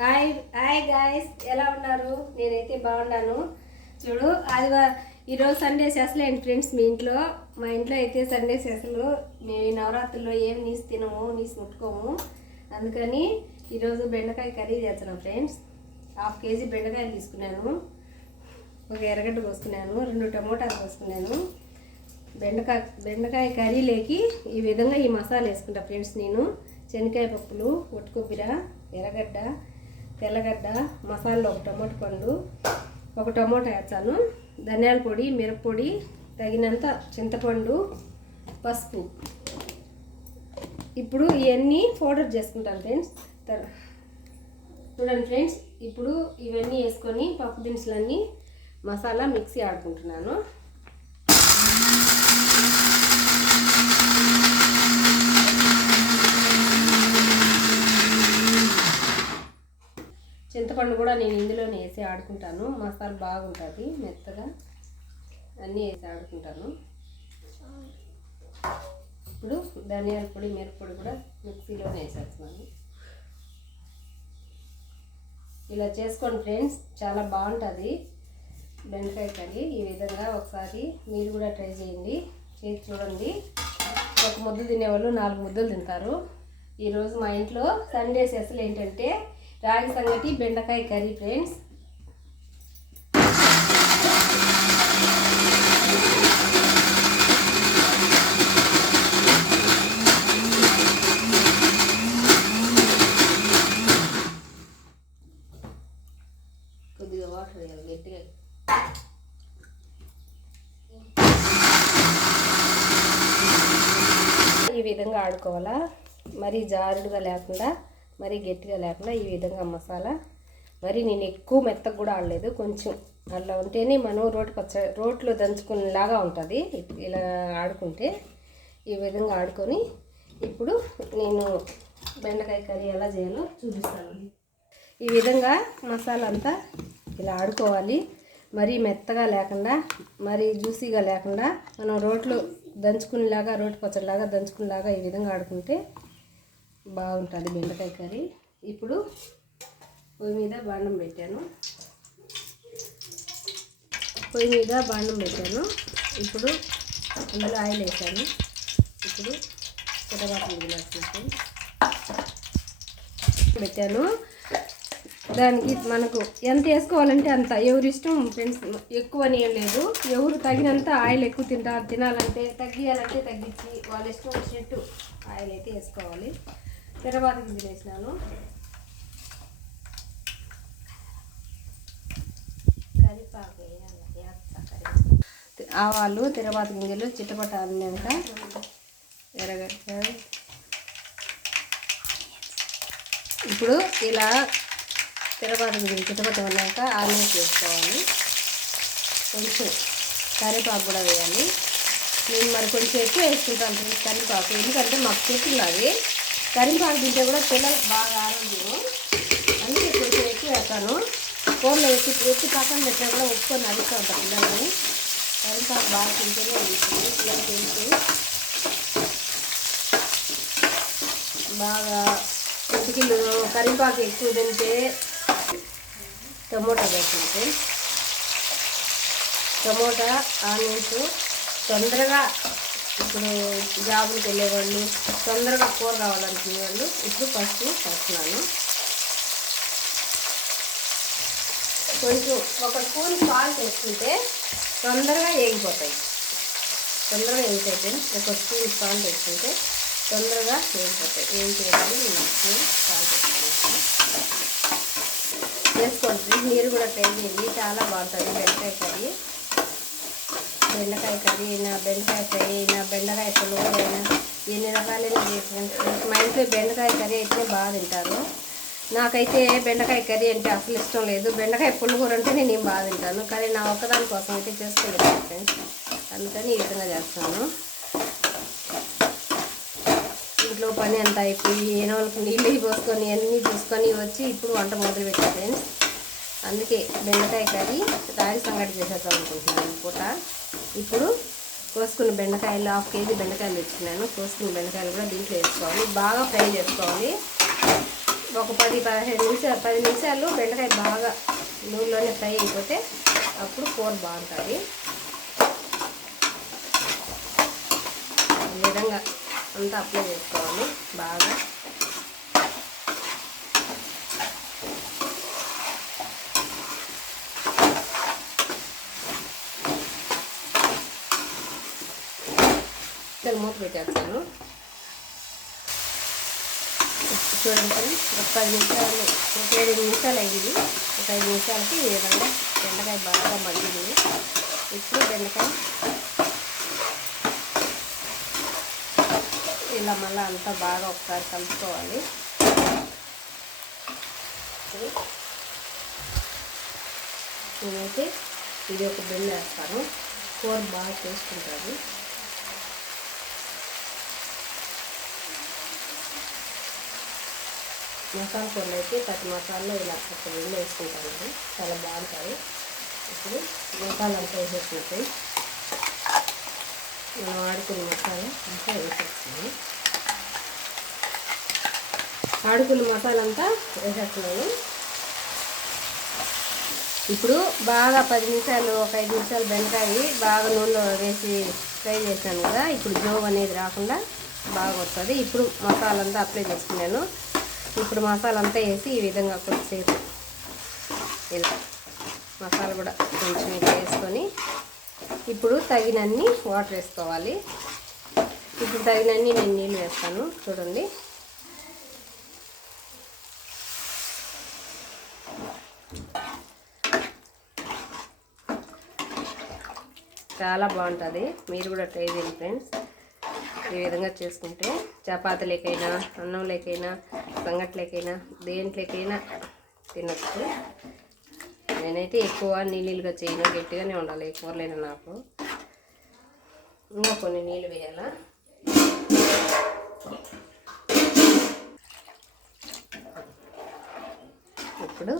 Hi hi guys, ఎలా ఉన్నారు? నేనైతే బాగున్నాను. చూడు, ఈరోజు సండే స్పెషల్ ఏంటి ఫ్రెండ్స్? మా ఇంట్లో అయితే సండే స్పెషల్. మేము ఈ నవరాత్రుల్లో ఏం నీసు తినము, నీసు ముట్టుకోము. అందుకని ఈరోజు బెండకాయ కర్రీ చేస్తున్నాం ఫ్రెండ్స్. 1/2 కేజీ బెండకాయలు తీసుకున్నాను, ఒక ఎర్రగడ్డ కోసుకున్నాను, 2 టమోటాలు కోసుకున్నాను. బెండకాయ కర్రీలోకి ఈ విధంగా ఈ మసాలా వేసుకుంటా ఫ్రెండ్స్. నేను శనగకాయ పప్పులు, ఒట్టి కొబ్బరి, ఎర్రగడ్డ, తెల్లగడ్డ, మసాలాలో ఒక టమోటా పండు, ఒక టమోటా వేస్తాను, ధనియాల పొడి, మిరప్పొడి, తగినంత చింతపండు, పసుపు. ఇప్పుడు ఇవన్నీ పౌడర్ చేసుకుంటాను ఫ్రెండ్స్. చూడండి ఫ్రెండ్స్, ఇప్పుడు ఇవన్నీ వేసుకొని పప్పు దినుసులన్నీ మసాలా మిక్సీ ఆడుకుంటున్నాను. చింతపండు కూడా నేను ఇందులోనే వేసి ఆడుకుంటాను. మసాలా బాగుంటుంది, మెత్తగా అన్నీ వేసి ఆడుకుంటాను. ఇప్పుడు ధనియాల పొడి, మిరప్పొడి కూడా మిక్సీలోనే వేసేస్తున్నాను. ఇలా చేసుకోండి ఫ్రెండ్స్, చాలా బాగుంటుంది బెండకాయ కర్రీ. ఈ విధంగా ఒకసారి మీరు కూడా ట్రై చేయండి, చేసి చూడండి. ఒక ముద్ద తినేవాళ్ళు 4 ముద్దలు తింటారు. ఈరోజు మా ఇంట్లో సండే స్పెషల్ ఏంటంటే రాగి సంగటి బెండకాయ కర్రీ ఫ్రెండ్స్. కొద్దిగా వాటర్ వేయాలి గట్టిగా. ఈ విధంగా ఆడుకోవాలా, మరీ జారుడుగా లేకుండా, మరీ గట్టిగా లేకుండా ఈ విధంగా మసాలా. మరి నేను ఎక్కువ మెత్తగా కూడా ఆడలేదు, కొంచెం అలా ఉంటేనే మనం రోట్లో దంచుకునేలాగా ఉంటుంది. ఇలా ఆడుకుంటే ఈ విధంగా ఆడుకొని ఇప్పుడు నేను బెండకాయ కర్రీ ఎలా చేయాలో చూపిస్తాను. ఈ విధంగా మసాలా అంతా ఇలా ఆడుకోవాలి, మరీ మెత్తగా లేకుండా, మరీ జ్యూసీగా లేకుండా, మనం రోట్లో దంచుకునేలాగా, రోటి పచ్చడిలాగా దంచుకునేలాగా ఈ విధంగా ఆడుకుంటే బాగుంటుంది బెండకాయ కర్రీ. ఇప్పుడు పొయ్యి మీద బాండం పెట్టాను. ఇప్పుడు అందులో ఆయిల్ వేసాను. ఇప్పుడు చిటబాటలు వదిలేస్తున్నాను పెట్టాను. దానికి మనకు ఎంత వేసుకోవాలంటే అంత, ఎవరి ఇష్టం ఫ్రెండ్స్. ఎక్కువ ఏం లేదు, ఎవరు తగినంత ఆయిల్ ఎక్కువ తినాలంటే తగ్గియాలంటే తగ్గించి వాళ్ళ ఇష్టం వచ్చినట్టు ఆయిల్ అయితే వేసుకోవాలి. తిరవాత గింజలు వేసినాను, కరివేపాకు వేయాలి, ఆవాలు, తిరవాత గింజలు చిట్టపట అన్నాక ఎర్రగడ్డ. ఇప్పుడు ఇలా తిరవాత గింజలు చిట్టపట ఉన్నాక ఆనియన్స్ వేసుకోవాలి, కొంచెం కరివేపాకు కూడా వేయాలి. నేను మరి కొంచెం ఎక్కువ వేసుకుంటాను ఫ్రెండ్స్ కరివేపాకు, ఎందుకంటే మాకు చెట్లు అది కరివేపాకు తింటే కూడా పిల్లలకు బాగా ఆరోగ్యం, అందుకే కొంచెం ఎక్కువ వేస్తాను. కూరలో ఎత్తి పక్కన పెట్టినా కూడా ఒప్పుకొని అడుగుతూ ఉంటాను పిల్లల్ని. కరివేపాకు బాగా తింటేనే అనిపిస్తుంది పిల్లలు తెలుసు. బాగా ఉతికిలు కరివేపాకు ఎక్కువ తింటే టమోటా వేసుకుంటే, టమోటా, ఆనియన్స్ తొందరగా, ఇప్పుడు జాబులకు వెళ్ళేవాళ్ళు, తొందరగా కూర కావాలనుకునే వాళ్ళు ఇప్పుడు పసుపు వేస్తున్నాను. కొంచెం 1 స్పూన్ సాల్ట్ వేసుకుంటే తొందరగా వేగిపోతాయి. 1 స్పూన్ సాల్ట్ వేసుకుంటే తొందరగా వేగిపోతాయి. వేసుకోవాలి. నేను 1 స్పూన్ సాల్ట్ వేసుకోండి. మీరు కూడా ట్రై చేయండి, చాలా బాగుంటుంది బెండకాయ కర్రీ. బెండకాయ కర్రీ అయినా, బెండకాయ ఫ్రై అయినా, బెండకాయ పులుగు అయినా, ఎన్ని రకాలైన చేసి మా ఇంట్లో బెండకాయ కర్రీ అయితే బాగా తింటారు. నాకైతే బెండకాయ కర్రీ అంటే అసలు ఇష్టం లేదు. బెండకాయ పులుగూర అంటే నేను బాగా తింటాను, కానీ నా ఒక్కదాని కోసం అయితే చేసుకోలేదు ఫ్రెండ్స్. అందుకని ఈ విధంగా చేస్తాను. ఇంట్లో పని అంతా అయిపోయి వాళ్ళకి నీళ్ళు పోసుకొని అన్నీ చూసుకొని వచ్చి ఇప్పుడు వంట మొదలు పెట్టాను ఫ్రెండ్స్. అందుకే బెండకాయ కర్రీ రాగి సంగటి చేసేద్దాం అనుకుంటున్నాను పూట. ఇప్పుడు కోసుకున్న బెండకాయలు 1/2 కేజీ బెండకాయలు తెచ్చుకున్నాను. కోసుకున్న బెండకాయలు కూడా దీంట్లో వేసుకోవాలి, బాగా ఫ్రై చేసుకోవాలి. ఒక ఒక 10 నిమిషాలు బెండకాయ బాగా నూనెలోనే ఫ్రై అయిపోతే అప్పుడు కూర బాగుంటుంది. ఈ విధంగా అంతా అప్లై చేసుకోవాలి బాగా. మూత పెట్టేస్తాను. చూడండి ఒక 10 నిమిషాలు, ఒక 7 నిమిషాలు అయింది. ఒక 5 నిమిషాలకి ఈ విధంగా బెండకాయ బాగా మగ్గింది. ఇప్పుడు బెండకాయ ఇలా మళ్ళీ అంతా బాగా ఒకసారి కలుపుకోవాలి. నేనైతే ఇది ఒక బెండ వేస్తాను, కూర బాగా చేసుకుంటుంది. మసాలా కూరలు అయితే ప్రతి మసాలాలో ఇలా ఒక బెండ వేసుకుంటాను, చాలా బాగుంటుంది. ఇప్పుడు మసాలా అంతా వేసేసినట్టు మనం ఆడుకున్న మసాలా అంతా వేసేస్తున్నాను. ఆడుకున్న మసాలా అంతా వేసేస్తున్నాను. ఇప్పుడు బాగా 10 నిమిషాలు, ఒక 5 నిమిషాలు బెండకాయ బాగా నూనెలో వేసి ఫ్రై చేశాను కదా, ఇప్పుడు జోవ్ అనేది రాకుండా బాగా వస్తుంది. ఇప్పుడు మసాలా అంతా అప్లై చేసుకున్నాను. ఇప్పుడు మసాలా అంతా వేసి ఈ విధంగా కొద్దిసేపు ఇలా మసాలా కూడా కొంచెం ఇట్లా వేసుకొని ఇప్పుడు తగినన్ని వాటర్ వేసుకోవాలి. ఇప్పుడు తగినన్ని నేను నీళ్ళు వేస్తాను. చూడండి, చాలా బాగుంటుంది. మీరు కూడా ట్రై చేయండి ఫ్రెండ్స్. ఈ విధంగా చేసుకుంటే చపాతీలకైనా, అన్నంలోకైనా, సంగట్లేకైనా, దేంట్లోకైనా తినచ్చు. నేనైతే ఎక్కువ నీళ్ళుగా చేయను, గట్టిగానే ఉండాలి కూరలైనా నాకు. ఇంకా కొన్ని నీళ్ళు వేయాలా. ఇప్పుడు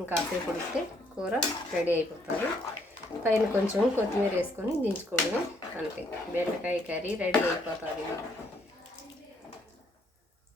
ఇంకాసేపు ఉడికితే కూర రెడీ అయిపోతుంది. పైన కొంచెం కొత్తిమీర వేసుకొని దించుకోవడం అంతే. బెండకాయ కర్రీ రెడీ అయిపోతుంది.